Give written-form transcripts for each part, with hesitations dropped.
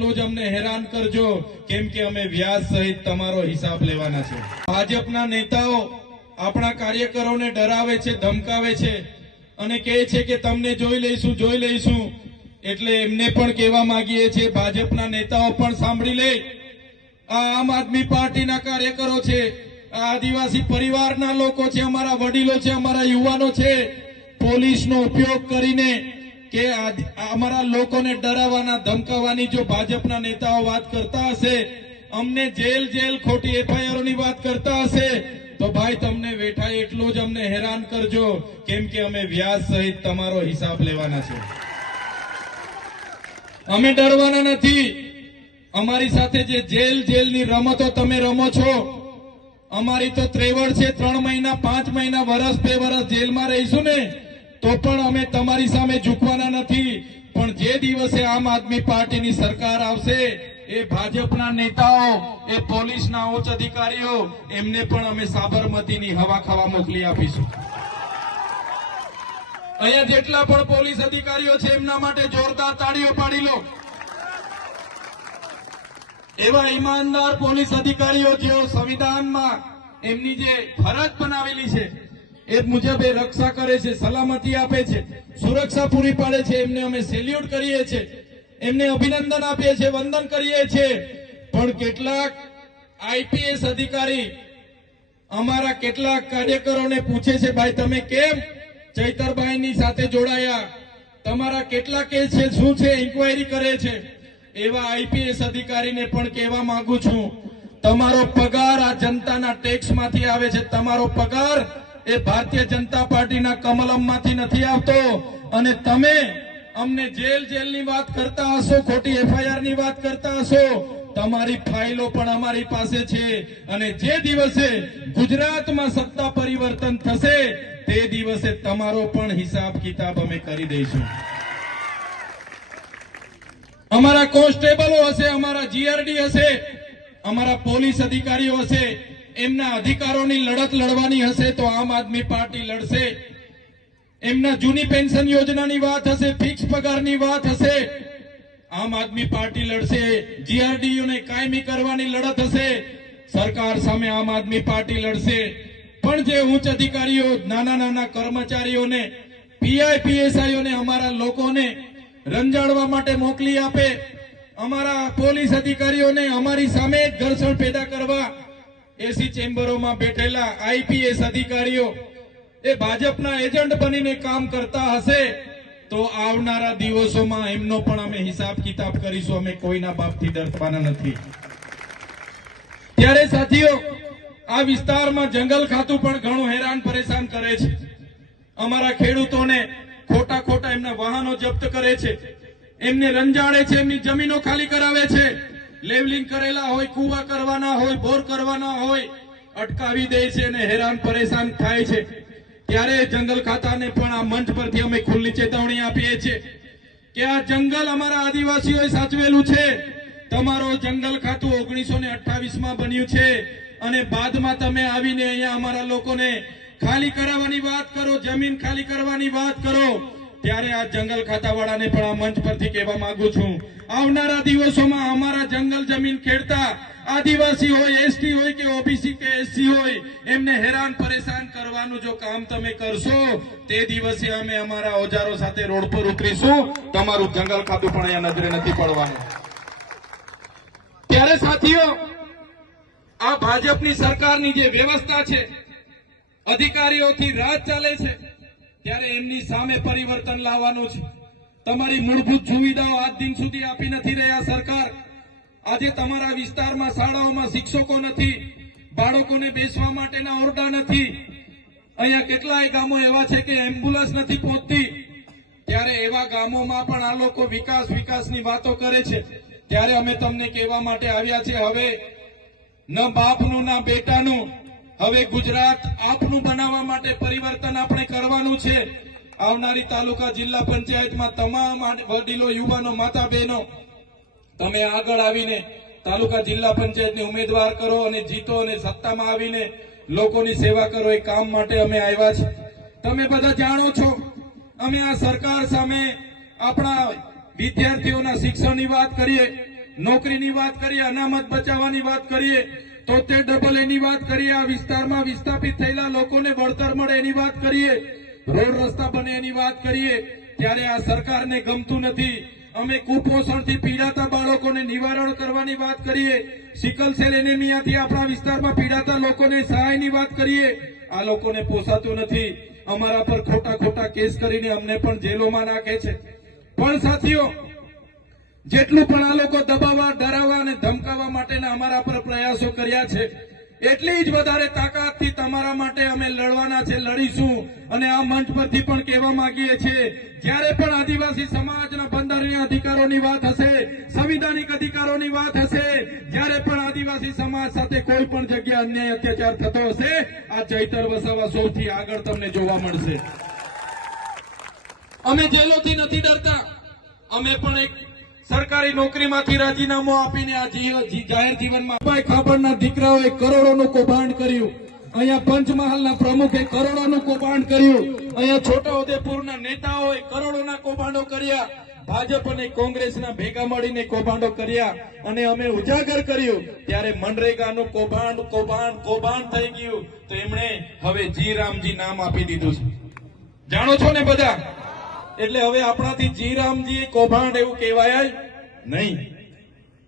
એટલું જ અમને હેરાન કરજો, કેમ કે અમે વ્યાજ સહિત તમારો હિસાબ લેવાના છે. ભાજપના નેતાઓ આપણા કાર્યકરોને ડરાવે છે, ધમકાવે છે અને કહે છે કે તમને જોઈ લઈશું. એટલે એમને પણ કહેવા માંગીએ છીએ, ભાજપના નેતાઓ પણ સાંભળી લે. આ આમ આદમી પાર્ટીના કાર્યકરો છે, આ આદિવાસી પરિવારના લોકો છે, અમારા વડીલો છે, અમારા યુવાનો છે. પોલીસનો ઉપયોગ કરીને કે અમારા લોકોને ડરાવવાના, ધમકાવવાની જો ભાજપના નેતાઓ વાત કરતા હશે, અમને જેલ ખોટી એફઆઈઆરોની વાત કરતા હશે, તો ભાઈ તમને વેઠા એટલું જ અમને હેરાન કરજો, કેમ કે અમે વ્યાજ સહિત તમારો હિસાબ લેવાના છે. અમે ડરવાના નથી. અમારી સાથે જે જેલની રમતો તમે રમો છો, અમારી તો ત્રેવડ છે. 3 મહિના, 5 મહિના, વર્ષ, 2 વર્ષ જેલમાં રહીશું ને તો પણ અમે તમારી સામે ઝૂકવાના નથી. પણ જે દિવસે આમ આદમી પાર્ટીની સરકાર આવશે, એ ભાજપના નેતાઓ, એ પોલીસના ઉચ્ચ અધિકારીઓ, એમને પણ અમે સાબરમતીની હવા ખાવા મોકલી આપીશું. અહીંયા જેટલા પણ પોલીસ અધિકારીઓ છે, એમના માટે જોરદાર તાળીઓ પાડી લો. એવા ઈમાનદાર પોલીસ અધિકારીઓ જેઓ સંવિધાનમાં એમની જે ફરજ બનાવેલી છે એ મુજબ એ રક્ષા કરે છે, સલામતી આપે છે, સુરક્ષા પૂરી પાડે છે. એમને અમે સેલ્યુટ કરીએ છીએ, એમને અભિનંદન આપીએ છીએ, વંદન કરીએ છીએ. પણ કેટલાક આઈપીએસ અધિકારી અમારા કેટલાક કાર્યકરોને પૂછે છે, ભાઈ તમે કેમ ચૈતરભાઈની સાથે જોડાયા, તમારા કેટલા કેસ છે, શું છે, ઇન્કવાયરી કરે છે. એવા આઈપીએસ અધિકારીને પણ કહેવા માંગુ છું, તમારો પગાર આ જનતાના ટેક્સમાંથી આવે છે. તમારો પગાર એ ભારતીય જનતા પાર્ટીના કમલમમાંથી નથી આવતો. અને તમે અમને જેલની વાત કરતા હશો, ખોટી એફઆઈઆરની વાત કરતા હશો, તમારી ફાઇલો પણ અમારી પાસે છે. અને જે દિવસે ગુજરાતમાં સત્તા પરિવર્તન થશે, તે દિવસે તમારો પણ હિસાબ કિતાબ અમે કરી દઈશું. અમારા કોન્સ્ટેબલો હશે, અમારા જીઆરડી હશે, અમારા પોલીસ અધિકારીઓ હશે, એમના અધિકારોની લડત લડવાની હશે તો આમ આદમી પાર્ટી લડશે. એમના જૂની પેન્શન યોજનાની વાત હશે, ફિક્સ પગારની વાત હશે, આમ આદમી પાર્ટી લડશે. જીઆરડીઓને કાયમી કરવાની લડત હશે, સરકાર સામે આમ આદમી પાર્ટી લડશે. પણ જે ઉચ્ચ અધિકારીઓ, નાના કર્મચારીઓને, પીઆઈ પીએસઆઈઓને, અમારા લોકોને રંજાડવા માટે મોકલી આપે, અમારા પોલીસ અધિકારીઓને અમારી સામે ઘર્ષણ પેદા કરવા એસી ચેમ્બરોમાં બેઠેલા આઈપીએસ અધિકારીઓ એ ભાજપના એજન્ટ બનીને કામ કરતા હશે, તો આવનારા દિવસોમાં એમનો પણ અમે હિસાબ કિતાબ કરીશું. અમે કોઈના બાપથી ડરવાના નથી. ત્યારે સાથીઓ, આ વિસ્તારમાં જંગલ ખાતું પણ ઘણું હેરાન પરેશાન કરે છે. અમારા ખેડૂતોને ખોટા એમના વાહનો જપ્ત કરે છે, એમને રંજાડે છે, એમની જમીનો ખાલી કરાવે છે. લેવલિંગ કરેલા હોય, કુવા કરવાના હોય, બોર કરવાના હોય, અટકાવી દે છે અને હેરાન પરેશાન થાય છે. ત્યારે જંગલ ખાતાને પણ આ મંચ પરથી અમે ખુલ્લી ચેતવણી આપીએ છીએ કે આ જંગલ અમારા આદિવાસીઓએ સાચવેલું છે. તમારો જંગલ ખાતું 1928માં બન્યું છે અને બાદમાં તમે આવીને અહીંયા અમારા લોકોને ખાલી કરાવવાની વાત કરો, જમીન ખાલી કરવાની વાત કરો. ત્યારે આ જંગલ ખાતાવાળાને પણ આ મંચ પરથી કહેવા માંગુ છું, આવનારા દિવસોમાં અમારા જંગલ જમીન ખેડતા આદિવાસી હોય, એસટી હોય કે ઓબીસી કે એસસી હોય, એમને હેરાન પરેશાન કરવાનું જો કામ તમે કરશો, તે દિવસે અમે અમારા ઓજારો સાથે રોડ પર ઉતરીશું. તમારું જંગલ ખાતું પણ અહીંયા નજરે નથી પડવાનું. ત્યારે સાથીઓ, આ ભાજપની સરકારની જે વ્યવસ્થા છે, અધિકારીઓથી રાજ ચાલે છે, ત્યારે એમની સામે પરિવર્તન લાવવાનું છે. તમારી મૂળભૂત સુવિધાઓ આજ દિન સુધી આપી નથી રહ્યા સરકાર. આજે તમારા વિસ્તારમાં શાળાઓમાં શિક્ષકો નથી, બાળકોને બેસવા માટેના ઓરડા નથી. અહીંયા કેટલાય ગામો એવા છે કે એમ્બ્યુલન્સ નથી પહોંચતી. ત્યારે એવા ગામોમાં પણ આ લોકો વિકાસની વાતો કરે છે. ત્યારે અમે તમને કહેવા માટે આવ્યા છે, હવે ન બાપનું ના બેટાનું, હવે ગુજરાત આપનું બનાવવા માટે પરિવર્તન આપણે કરવાનું છે. આવનારી તાલુકા જિલ્લા પંચાયતમાં તમામ વડીલો, યુવાનો, માતા બહેનો, તમે આગળ આવીને તાલુકા જિલ્લા પંચાયતની ઉમેદવાર કરો અને જીતો અને સત્તામાં આવીને લોકોની સેવા કરો. એ કામ માટે અમે આવ્યા છે. તમે બધા જાણો છો, અમે આ સરકાર સામે આપણા વિદ્યાર્થીઓના શિક્ષણની વાત કરીએ, નોકરીની વાત કરીએ, અનામત બચાવવાની વાત કરીએ, 73AA ની વાત કરીએ, આ વિસ્તારમાં વિસ્થાપિત થયેલા લોકોને વળતર મળે એની વાત કરીએ, રોડ રસ્તા બને એની વાત કરીએ, ત્યારે આ સરકારને ગમતું નથી. અમે કુપોષણથી પીડાતા બાળકોને નિવારણ કરવાની વાત કરીએ, સિકલ સેલ એનેમિયાથી આપણા વિસ્તારમાં પીડાતા લોકોને સહાયની વાત કરીએ, આ લોકોને પોસાતું નથી. અમારા પર ખોટા કેસ કરીને અમને પણ જેલોમાં નાખે છે. પણ સાથીઓ, જેટલું પણ આ લોકો દબાવવા, ડરાવવા અને ધમકાવવા માટેના અમારા પર પ્રયાસો કર્યા છે, એટલી જ વધારે તાકાતથી તમારા માટે અમે લડવાના છે, લડીશું. અને આ મંચ પરથી પણ કહેવા માંગીએ છીએ, જ્યારે પણ આદિવાસી સમાજના બંધારણીય અધિકારોની વાત હશે, સંવિધાનિક અધિકારોની વાત હશે, જ્યારે પણ આદિવાસી સમાજ સાથે કોઈ પણ જગ્યા અન્યાય અત્યાચાર થતો હશે, આ ચૈતર વસાવા સૌથી આગળ તમને જોવા મળશે. અમે જેલોથી નથી ડરતા. અમે પણ એક સરકારી નોકરીમાંથી રાજીનામું આપીને આ જાહેર જીવનમાં ભાઈ ખાબડના દીકરાઓએ કરોડોનું કૌભાંડ કર્યું. અહીંયા પંચમહાલના પ્રમુખે કરોડોનું કૌભાંડ કર્યું. અહીંયા છોટાઉદેપુરના નેતાઓએ કરોડોના કૌભાંડો કર્યા. ભાજપ અને કોંગ્રેસના ભેગા મળીને કૌભાંડો કર્યા અને અમે ઉજાગર કર્યું. ત્યારે મનરેગાનું કૌભાંડ થઈ ગયું તો એમણે હવે જી રામજી નામ આપી દીધું છે. જાણો છો ને બધા? એટલે હવે આપણાથી જી રામજી કૌભાંડ એવું કહેવાય નહીં.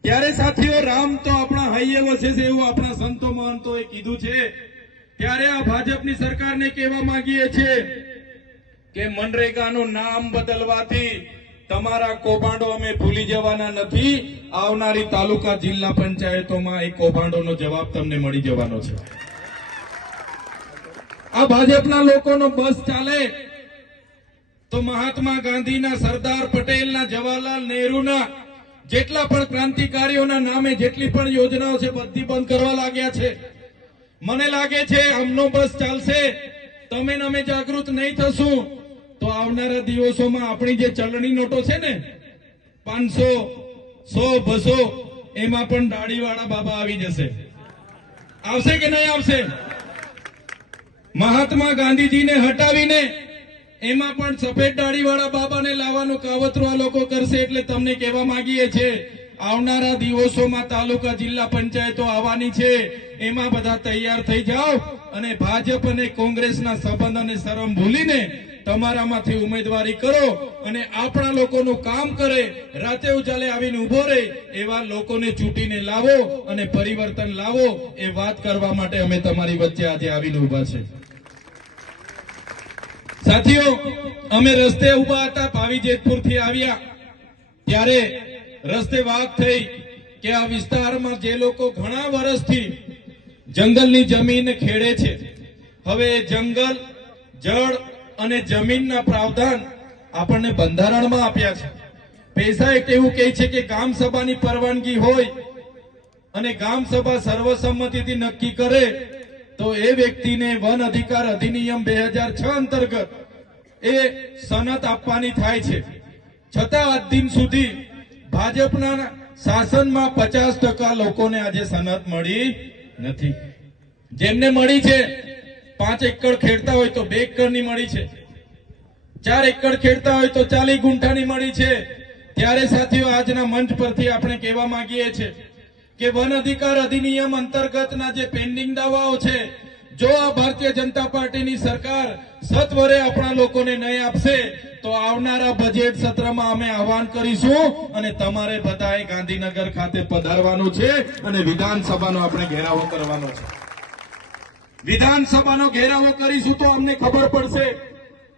ત્યારે સાથીઓ, રામ તો આપણા હૈયે વસે છે એવું આપણા સંતો મહંતોએ કીધું છે. ત્યારે આ ભાજપની સરકારને કહેવા માંગીએ છીએ કે મનરેગાનું નામ બદલવાથી તમારા કૌભાંડો અમે ભૂલી જવાના નથી. આવનારી તાલુકા જિલ્લા પંચાયતોમાં એ કૌભાંડોનો જવાબ તમને મળી જવાનો છે. આ ભાજપના લોકોનો બસ ચાલે તો મહાત્મા ગાંધીના, સરદાર પટેલના, જવાહરલાલ નહેરુના જેટલા પણ ક્રાંતિકારીઓના નામે જેટલી પણ યોજનાઓ છે બધી બંધ કરવા લાગ્યા છે. મને લાગે છે આમનો બસ ચાલશે, તમે ને અમે જાગૃત નહીં થશું તો આવનારા દિવસોમાં આપણી જે ચલણી નોટો છે ને 500, 100, 200 એમાં પણ દાઢીવાળા બાબા આવી જશે. આવશે કે નહીં આવશે? મહાત્મા ગાંધીજીને હટાવીને એમાં પણ સફેદ દાઢીવાળા બાબાને લાવવાનું કાવતરું આ લોકો કરશે. એટલે તમને કહેવા માંગીએ છીએ, આવનારા દિવસોમાં તાલુકા જિલ્લા પંચાયતો આવવાની છે, એમાં બધા તૈયાર થઈ જાઓ અને ભાજપ અને કોંગ્રેસના સંબંધ અને શરમ ભૂલીને તમારામાંથી ઉમેદવારી કરો અને આપણા લોકોનું કામ કરે, રાતે ઉજાલે આવીને ઉભો રહે એવા લોકોને ચૂંટીને લાવો અને પરિવર્તન લાવો. એ વાત કરવા માટે અમે તમારી વચ્ચે આજે આવીને ઉભા છે. સાથીઓ, અમે રસ્તે ઉભા હતા, ભાવી જેતપુરથી આવ્યા ત્યારે રસ્તે વાત થઈ કે આ વિસ્તારમાં જે લોકો ઘણા વર્ષથી જંગલની જમીન ખેડે છે, હવે જંગલ, જળ અને જમીનના પ્રાવધાન આપણને બંધારણમાં આપ્યા છે. પૈસા એક એવું કહે છે કે ગામ સભાની પરવાનગી હોય અને ગામ સભા સર્વસંમતિથી નક્કી કરે તો એ વ્યક્તિને વન અધિકાર અધિનિયમ 2006 અંતર્ગત એ સનદ આપવાની થાય છે. છતાં આજ દિન સુધી ભાજપના શાસનમાં 50% લોકોને આજે સનદ મળી નથી. જેમને મળી છે 5 એકર ખેડતા હોય તો 2 એકરની મળી છે, 4 એકર ખેડતા હોય તો 40 ગુંઠાની મળી છે. ત્યારે સાથીઓ, આજના મંચ પરથી આપણે કહેવા માંગીએ છીએ કે વન અધિકાર અધિનિયમ અંતર્ગતના જે પેન્ડિંગ દાવાઓ છે, જો આ ભારતીય જનતા પાર્ટીની સરકાર સત્વરે આપણા લોકોને નહીં આપશે તો આવનારા બજેટ સત્રમાં અમે આહવાન કરીશું અને તમારે બધાએ ગાંધીનગર ખાતે પધારવાનું છે અને વિધાનસભાનો આપણે ઘેરાવો કરવાનો છે. વિધાનસભાનો ઘેરાવો કરીશું તો અમને ખબર પડશે.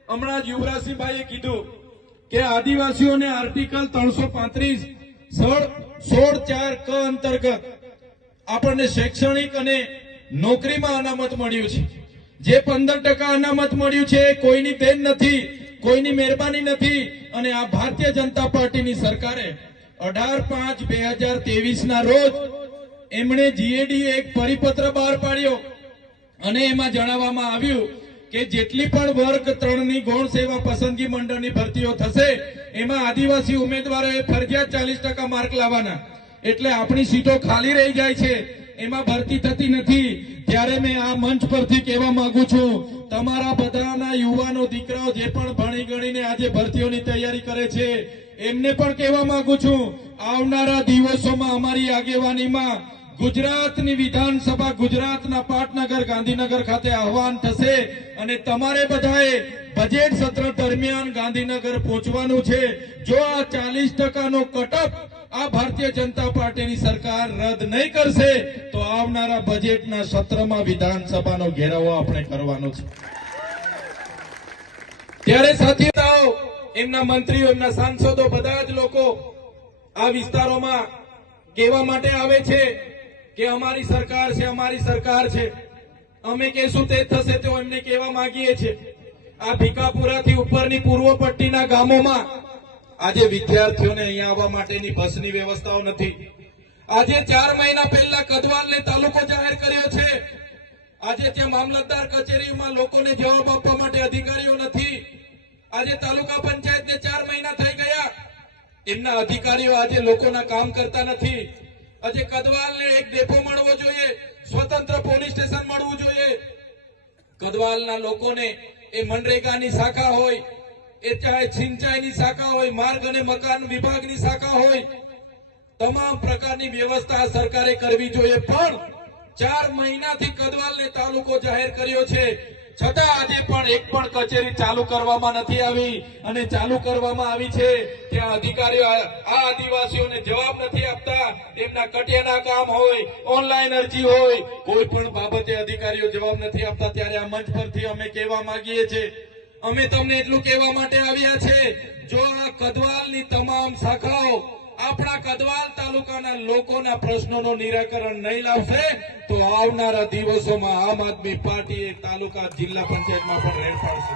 હમણાં જ યુવરાજસિંહભાઈએ કીધું કે આદિવાસીઓને આર્ટિકલ 335 16(4) ક અંતર્ગત આપણને શૈક્ષણિક અને નોકરીમાં અનામત મળ્યું છે. જે 15% અનામત મળ્યું છે કોઈની દેન નથી, કોઈની મહેરબાની નથી. અને આ ભારતીય જનતા પાર્ટીની સરકારે 18/5/2023 ના રોજ એમણે જીએડી એક પરિપત્ર બહાર પાડ્યો અને એમાં જણાવવામાં આવ્યું કે જેટલી પણ વર્ગ 3 ની ગૌણ સેવા પસંદગી મંડળની ભરતીઓ થશે એમાં આદિવાસી ઉમેદવારોએ ફરજિયાત 40% માર્ક લાવવાના. એટલે આપણી સીટો ખાલી રહી જાય છે, એમાં ભરતી થતી નથી. ત્યારે મેં આ મંચ પરથી કહેવા માંગુ છું, તમારા બધાના યુવાનો, દીકરાઓ જે પણ ભણી ગણીને આજે ભરતીઓની તૈયારી કરે છે એમને પણ કહેવા માંગુ છું, આવનારા દિવસોમાં અમારી આગેવાનીમાં ગુજરાતની વિધાનસભા ગુજરાતના પાટનગર ગાંધીનગર ખાતે આહવાન થશે અને તમારે બધાએ બજેટ સત્ર દરમિયાન ગાંધીનગર પહોંચવાનું છે. જો આ 40%નો કટઅપ આ ભારતીય જનતા પાર્ટીની સરકાર રદ નહીં કરશે તો આવનારા બજેટના સત્રમાં વિધાનસભાનો ઘેરાવો આપણે કરવાનો છે. ત્યારે સાથીઓ, એમના મંત્રીઓ, એમના સાંસદો, બધા જ લોકો આ વિસ્તારોમાં કહેવા માટે આવે છે કે અમારી સરકાર છે, અમારી સરકાર છે. અમે કહેશું તે થશે તો એમને કહેવા માંગીએ છીએ, આ ભીખાપુરાથી ઉપરની પૂર્વ પટ્ટીના ગામોમાં આજે વિદ્યાર્થીઓને અહીંયા આવવા માટેની બસની વ્યવસ્થાઓ નથી. આજે 4 મહિના પહેલા કદવાલને તાલુકો જાહેર કર્યો છે. આજે ત્યાં મામલતદાર કચેરીમાં લોકોને જવાબ આપવા માટે અધિકારીઓ નથી. આજે તાલુકા પંચાયતને 4 મહિના થઈ ગયા, એમના અધિકારીઓ આજે લોકોના કામ કરતા નથી. આજે કદવાલને એક ડેપો મળવો જોઈએ, સ્વતંત્ર પોલીસ સ્ટેશન મળવું જોઈએ. કદવાલના લોકોને એ મનરેગાની શાખા હોય, એ ચાહે સિંચાઈની શાખા હોય, માર્ગ અને મકાન વિભાગની શાખા હોય, તમામ પ્રકારની વ્યવસ્થા સરકારે કરવી જોઈએ. પણ 4 મહિનાથી કદવાલને તાલુકો જાહેર કર્યો છે, છતાં આજે પણ એક પણ કચેરી ચાલુ કરવામાં નથી આવી. અને ચાલુ કરવામાં આવી છે ત્યાં અધિકારીઓ આ આદિવાસીઓને જવાબ નથી આપતા. એમના કટિયાના કામ હોય, ઓનલાઈન અરજી હોય, કોઈ પણ બાબતે અધિકારીઓ જવાબ નથી આપતા. ત્યારે આ મંચ પરથી અમે કહેવા માંગીએ છીએ, અમે તમને એટલું કહેવા માટે આવ્યા છે, જો આ કદવાલની તમામ શાખાઓ આપણા કદવાલ તાલુકાના લોકોના પ્રશ્નોનું નિરાકરણ નહીં લાવશે તો આવનારા દિવસોમાં આમ આદમી પાર્ટી તાલુકા જિલ્લા પંચાયતમાં પણ રેડ પાડશે.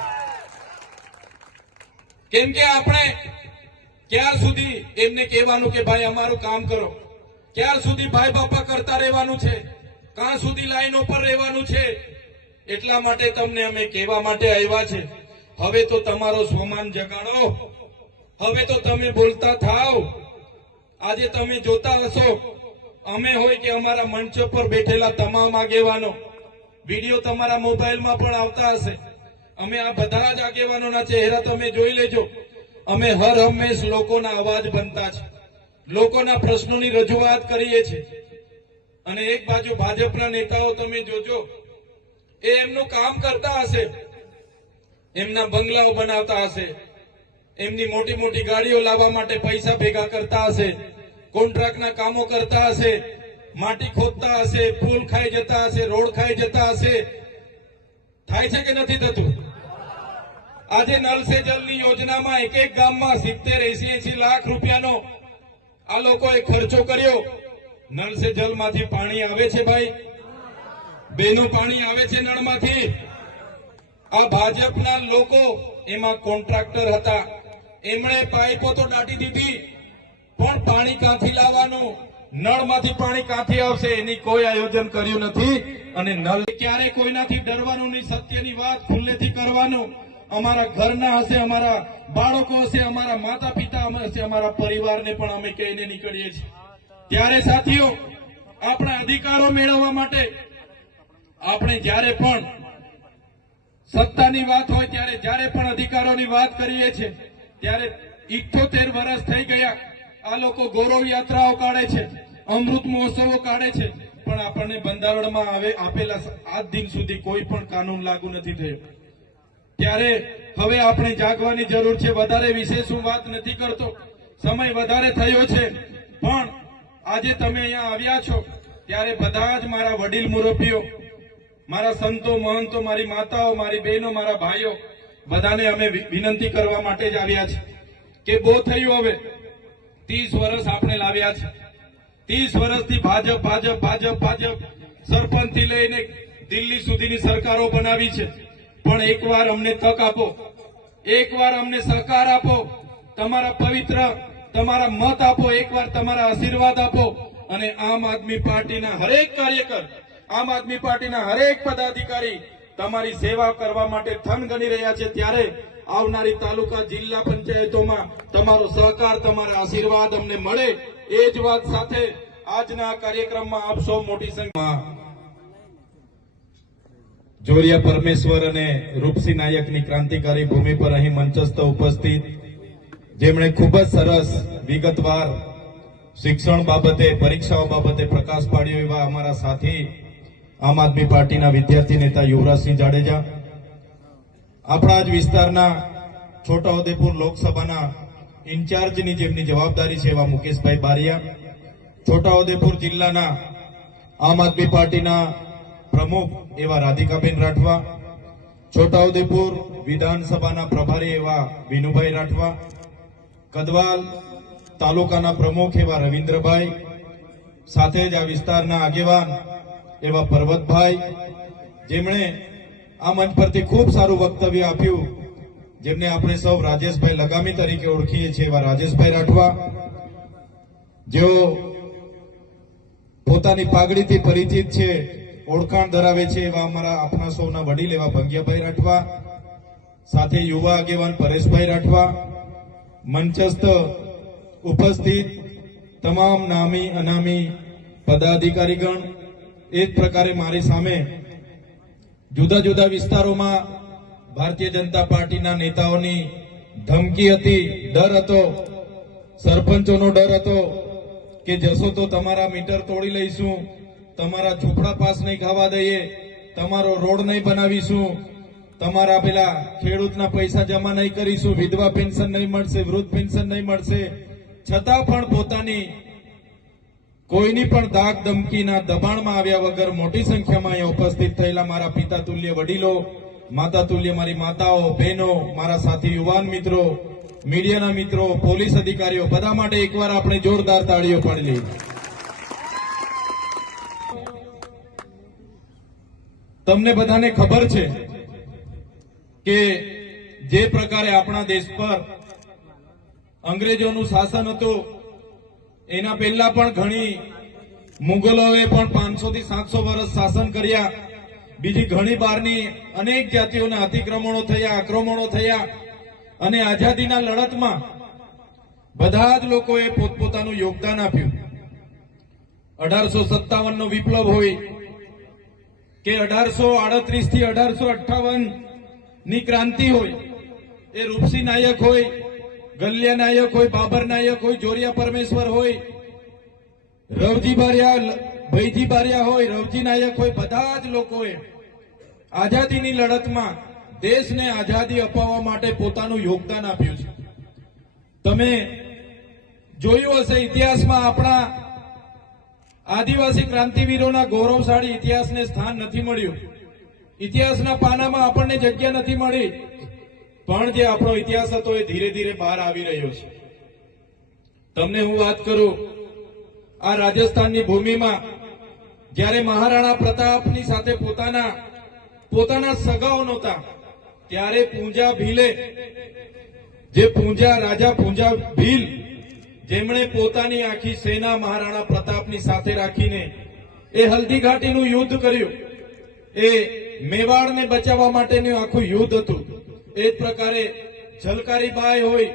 કેમ કે આપણે ક્યાર સુધી એમને કહેવાનું કે ભાઈ અમારું કામ કરો, ક્યાર સુધી ભાઈ બાપા કરતા રહેવાનું છે, ક્યાં સુધી લાઈનો પર રહેવાનું છે. એટલા માટે તમને અમે કહેવા માટે આવ્યા છે, હવે તો તમારો સ્વમાન જગાડો, હવે તો તમે બોલતા થાવ. આજે તમે જોતા હશો, અમે હોય કે અમારા મંચો પર બેઠેલા તમામ આગેવાનો, વિડીયો તમારા મોબાઈલમાં પણ આવતા હશે. અમે આ બધા જ આગેવાનોના ચહેરા તમે જોઈ લેજો. અમે હર હંમેશ લોકોના અવાજ બનતા છે, લોકોના પ્રશ્નોની રજૂઆત કરીએ છીએ. અને એક બાજુ ભાજપના નેતાઓ તમે જોજો, એ એમનું કામ કરતા હશે, એમના બંગલાઓ બનાવતા હશે, એમની મોટી મોટી ગાડીઓ લાવવા માટે પૈસા ભેગા કરતા હશે, કોન્ટ્રાક્ટના કામો કરતા હશે, માટી ખોદતા હશે, પુલ ખાઈ જતા હશે, રોડ ખાઈ જતા હશે. થાય છે કે નથી થતું? આજે નલ સે જલની યોજનામાં એક એક ગામમાં 70-80 લાખ રૂપિયાનો આ લોકોએ ખર્ચો કર્યો. નલ સે જલમાંથી પાણી આવે છે ભાઈ, બેનું પાણી આવે છે નળમાંથી. આ ભાજપના લોકો એમાં કોન્ટ્રાક્ટર હતા, એમણે પાઇપો તો દાટી દીધી, પણ પાણી ક્યાંથી લાવવાનું, નળમાંથી પાણી ક્યાંથી આવશે એની કોઈ આયોજન કર્યું નથી. અને નળ ક્યારે કોઈનાથી ડરવાનું નહીં, સત્યની વાત ખુલ્લેથી કરવાનું. અમારા ઘરના હશે, અમારા બાળકો હશે, અમારા માતા પિતા હશે, અમારા પરિવારને પણ અમે કહીને નીકળીએ છીએ. ત્યારે સાથીઓ, આપણા અધિકારો મેળવવા માટે આપણે જ્યારે પણ સત્તાની વાત હોય ત્યારે જ્યારે પણ અધિકારોની વાત કરીએ છીએ ત્યારે 78 વર્ષ થઈ ગયા. આ લોકો ગૌરવ યાત્રાઓ કાઢે છે, અમૃત મહોત્સવો કાઢે છે, પણ આપણને બંધારણમાં આપેલા આજ દિન સુધી કોઈ પણ કાનૂન લાગુ નથી થયો. ત્યારે હવે આપણે જાગવાની જરૂર છે. વધારે વિશેષ હું વાત નથી કરતો, સમય વધારે થયો છે. પણ આજે તમે અહીંયા આવ્યા છો ત્યારે બધા જ મારા વડીલ મુરબ્બીઓ, મારા સંતો મહંતો, મારી માતાઓ, મારી બહેનો, મારા ભાઈઓ, બધાને અમે વિનંતી કરવા માટે જ આવ્યા છે કે બહુ થયું. હવે 30 વર્ષ આપણે લાવ્યા છે, 30 વર્ષથી ભાજપ ભાજપ ભાજપ ભાજપ, સરપંચથી લઈને દિલ્હી સુધીની સરકારો બનાવી છે. પણ એકવાર અમને તક આપો, એકવાર અમને સહકાર આપો, તમારા પવિત્ર તમારા મત આપો, એકવાર તમારા આશીર્વાદ આપો. અને આમ આદમી પાર્ટીના હરેક કાર્યકર, આમ આદમી પાર્ટીના હરેક પદાધિકારી તમારી સેવા કરવા માટે થનગની રહ્યા છે. ત્યારે આવનારી તાલુકા જિલ્લા પંચાયતોમાં તમારો સહકાર, તમારા આશીર્વાદ અમને મળે એ જ વાત સાથે આજના કાર્યક્રમમાં આપ સૌ મોટી સંખ્યામાં જોરિયા પરમેશ્વર અને રૂપસિંહ નાયકની ક્રાંતિકારી ભૂમિ પર અહીં મંચસ્થ ઉપસ્થિત જેમણે ખૂબ જ સરસ વિગતવાર શિક્ષણ બાબતે, પરીક્ષાઓ બાબતે પ્રકાશ પાડ્યો એવા અમારા સાથી આમ આદમી પાર્ટીના વિદ્યાર્થી નેતા યુવરાજસિંહ જાડેજા, આપણા જ વિસ્તારના છોટાઉદેપુર લોકસભાના ઇન્ચાર્જની જેમની જવાબદારી છે એવા મુકેશભાઈ બારિયા, છોટાઉદેપુર જિલ્લાના આમ આદમી પાર્ટીના પ્રમુખ એવા રાધિકાબેન રાઠવા, છોટાઉદેપુર વિધાનસભાના પ્રભારી એવા વિનુભાઈ રાઠવા, કદવાલ તાલુકાના પ્રમુખ એવા રવિન્દ્રભાઈ, સાથે જ આ વિસ્તારના આગેવાન એવા પર્વતભાઈ, જેમણે આ મંચ પરથી ખૂબ સારું વક્તવ્ય આપ્યું, જેમને આપણે સૌ રાજેશભાઈ લગામી તરીકે ઓળખીએ છીએ એવા રાજેશભાઈ રાઠવા, જેઓ પોતાની પાઘડીથી પરિચિત છે, ઓળખાણ ધરાવે છે એવા અમારા આપણા સૌના વડીલ એવા ભંગ્યાભાઈ રાઠવા, સાથે યુવા આગેવાન પરેશભાઈ રાઠવા, મંચસ્થ ઉપસ્થિત તમામ નામી અનામી પદાધિકારીગણ, એ જ પ્રકારે મારી સામે જુદા જુદા વિસ્તારોમાં ભારતીય જનતા પાર્ટીના નેતાઓની ધમકી હતી, ડર હતો, સરપંચોનો ડર હતો કે જશો તો તમારા મીટર તોડી લઈશું, તમારા ઝૂંપડા પાસ નહીં ખાવા દઈએ, તમારો રોડ નહીં બનાવીશું, તમારા પેલા ખેડૂતના પૈસા જમા નહીં કરીશું, વિધવા પેન્શન નહીં મળશે, વૃદ્ધ પેન્શન નહીં મળશે, છતાં પણ પોતાની કોઈની પણ દાગ ધમકીના દબાણમાં આવ્યા વગર મોટી સંખ્યામાં અહીંયા ઉપસ્થિત થયેલા મારા પિતા તુલ્ય વડીલો, માતા તુલ્ય મારી માતાઓ, બહેનો, મારા સાથી યુવાન મિત્રો, મીડિયાના મિત્રો, પોલીસ અધિકારીઓ, બધા માટે એકવાર આપણે જોરદાર તાળીઓ પાડી લઈએ. તમને બધાને ખબર છે કે જે પ્રકારે આપણા દેશ પર અંગ્રેજોનું શાસન હતું, એના પહેલા પણ ઘણી મુગલોએ પણ 500 થી 700 વર્ષ શાસન કર્યા, બીજી ઘણી બહારની અનેક જાતિઓના અતિક્રમણો થયા, આક્રમણો થયા, અને આઝાદીના લડતમાં બધા જ લોકોએ પોતપોતાનું યોગદાન આપ્યું. 1857 નો વિપ્લવ હોય કે 1838 થી 1858 ની ક્રાંતિ હોય, એ રૂપસી નાયક હોય, ગલ્યા નાયક હોય, બાબર નાયક હોય, જોરિયા પરમેશ્વર હોય, રવજી બારિયા, ભૈજી બારિયા હોય, રવજી નાયક હોય, બધા જ લોકોએ આઝાદીની લડતમાં દેશને આઝાદી અપાવવા માટે પોતાનું યોગદાન આપ્યું છે. તમે જોયું હશે ઇતિહાસમાં આપણા આદિવાસી ક્રાંતિવીરોના ગૌરવશાળી ઇતિહાસને સ્થાન નથી મળ્યું, ઇતિહાસના પાનામાં આપણને જગ્યા નથી મળી, પણ જે આપણો ઇતિહાસ હતો એ ધીરે ધીરે બહાર આવી રહ્યો છે. તમને હું વાત કરું, આ રાજસ્થાનની ભૂમિમાં જ્યારે મહારાણા પ્રતાપની સાથે પોતાના સગાઓ નહોતા, ત્યારે પૂંજા ભીલે, જે રાજા પૂંજા ભીલ, જેમણે પોતાની આખી સેના મહારાણા પ્રતાપની સાથે રાખીને એ હલ્દી ઘાટીનું યુદ્ધ કર્યું, એ મેવાડને બચાવવા માટેનું આખું યુદ્ધ હતું. એ જ પ્રકારે ઝલકારીબાઈ હોય,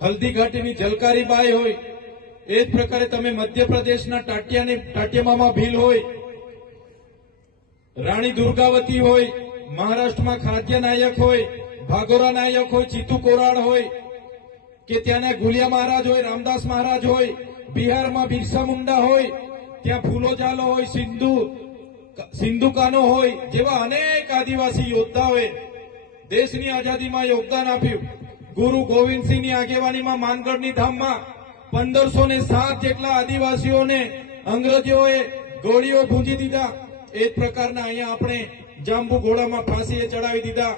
હલ્દી ઘાટીની ઝલકારીબાઈ હોય, એ જ પ્રકારે તમે મધ્યપ્રદેશના ટાટિયામામા ભીલ હોય, રાણી દુર્ગાવતી હોય, મહારાષ્ટ્રમાં ખાદ્ય નાયક હોય, ભાગોરા નાયક હોય, ચીતુ કોરાડ હોય, કે ત્યાંના ગુલિયા મહારાજ હોય, રામદાસ મહારાજ હોય, બિહારમાં બિરસા મુંડા હોય, ત્યાં ફૂલો જાલો હોય, સિંધુ કાનો હોય, જેવા અનેક આદિવાસી યોદ્ધાઓએ દેશની આઝાદીમાં યોગદાન આપ્યું. ગુરુ ગોવિંદસિંહની આગેવાનીમાં માનગઢની ધામમાં 1507 જેટલા આદિવાસીઓને અંગ્રેજોએ ગોળીઓ ભૂંજી દીધા. એ જ પ્રકારના અહીંયા આપણે જાંબુઘોડામાં ફાંસીએ ચડાવી દીધા.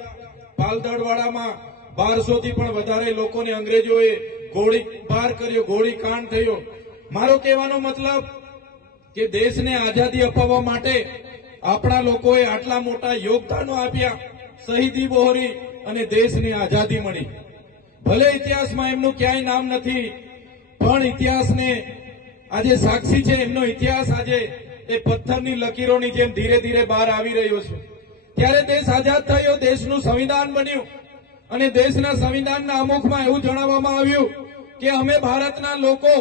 પાલદડવાડામાં 1200 થી પણ વધારે લોકોને અંગ્રેજોએ ગોળીબાર કર્યો, ગોળીકાંડ થયો. મારો કહેવાનો મતલબ કે દેશને આઝાદી અપાવવા માટે આપણા લોકોએ આટલા મોટા યોગદાનો આપ્યા, શહીદી વહોરી અને દેશની આઝાદી મળી. ભલે ઇતિહાસમાં એમનું ક્યાંય નામ નથી, પણ ઇતિહાસને આજે સાક્ષી છે. એમનો ઇતિહાસ આજે એ પથ્થરની લકીરોની જેમ ધીરે ધીરે બહાર આવી રહ્યો છે. ત્યારે દેશ આઝાદ થયો, દેશનું સંવિધાન બન્યું, અને દેશના સંવિધાનના આમુખમાં એવું જણાવવામાં આવ્યું કે અમે ભારતના લોકો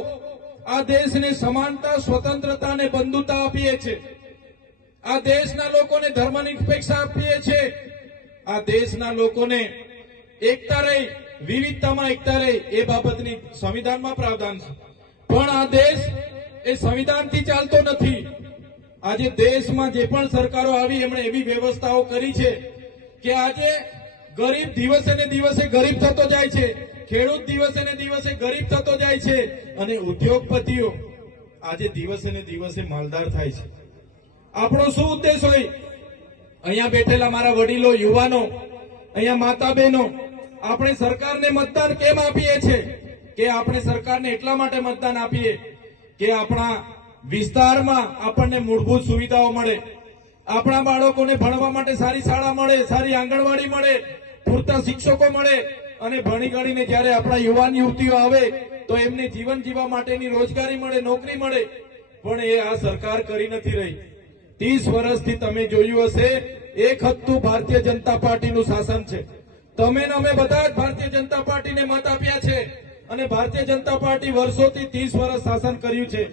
આ દેશને સમાનતા, સ્વતંત્રતા અને બંધુતા આપીએ છીએ. આ દેશના લોકોને ધર્મનિરપેક્ષતા આપીએ છીએ. આ દેશના લોકોને એકતા રહી વિવિધતામાં એકતા રહે એ બાબતની સંવિધાનમાં પ્રાવધાન છે, પણ આ દેશ એ સંવિધાનથી ચાલતો નથી. આજે દેશમાં જે પણ સરકારો આવી એમણે એવી વ્યવસ્થાઓ કરી છે કે આજે ગરીબ દિવસે ને દિવસે ગરીબ થતો જાય છે, ખેડૂત દિવસે ને દિવસે ગરીબ થતો જાય છે, અને ઉદ્યોગપતિઓ આજે દિવસે ને દિવસે માલદાર થાય છે. આપણો શું ઉદ્દેશ હોય? અહીંયા બેઠેલા મારા વડીલો, યુવાનો, અહીંયા માતા બહેનો, આપણે સરકારને મતદાન કેમ આપીએ છીએ? કે આપણે સરકારને એટલા માટે મતદાન આપીએ કે આપણા વિસ્તારમાં આપણને મૂળભૂત સુવિધાઓ મળે, આપણા બાળકોને ભણવા માટે સારી શાળા મળે, સારી આંગણવાડી મળે, પૂરતા શિક્ષકો મળે, અને ભણી ગણીને જ્યારે આપણા યુવાન યુવતીઓ આવે તો એમને જીવન જીવવા માટેની રોજગારી મળે, નોકરી મળે. પણ એ આ સરકાર કરી નથી રહી. 30 વર્ષથી તમે જોયું હશે એક હત્તું ભારતીય જનતા પાર્ટીનું શાસન છે. તમે ને અમે બધા જ ભારતીય જનતા પાર્ટીને મત આપ્યા છે, અને ભારતીય જનતા પાર્ટી વર્ષોથી 30 વર્ષ શાસન કર્યું છે.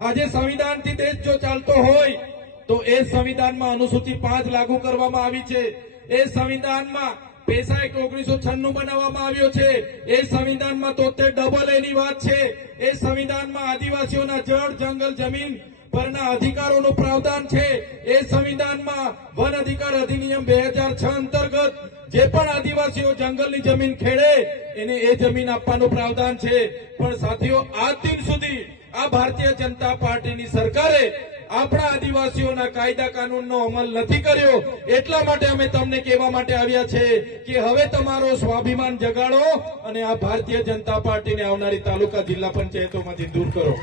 આજે સંવિધાનથી દેશ જો ચાલતો હોય તો એ સંવિધાનમાં અનુસૂચિ 5 લાગુ કરવામાં આવી છે. એ સંવિધાનમાં પેસા એક્ટ 1996 બનાવવામાં આવ્યો છે. એ સંવિધાનમાં 73 એની વાત છે. એ સંવિધાનમાં આદિવાસીઓના જળ, જંગલ, જમીન પરના અધિકારોનું પ્રાવધાન છે. એ સંવિધાનમાં વન અધિકાર અધિનિયમ 2006 અંતર્ગત જે પણ આદિવાસીઓ જંગલની જમીન ખેડે એને એ જમીન આપવાનું પ્રાવધાન છે. પણ સાથીઓ, આજ દિન સુધી આ ભારતીય જનતા પાર્ટીની સરકારે આપણા આદિવાસીઓના કાયદા કાનૂનનો અમલ નથી કર્યો. એટલા માટે અમે તમને કહેવા માટે આવ્યા છે કે હવે તમારો સ્વાભિમાન જગાડો અને આ ભારતીય જનતા પાર્ટીને આવનારી તાલુકા જિલ્લા પંચાયતોમાંથી દૂર કરો.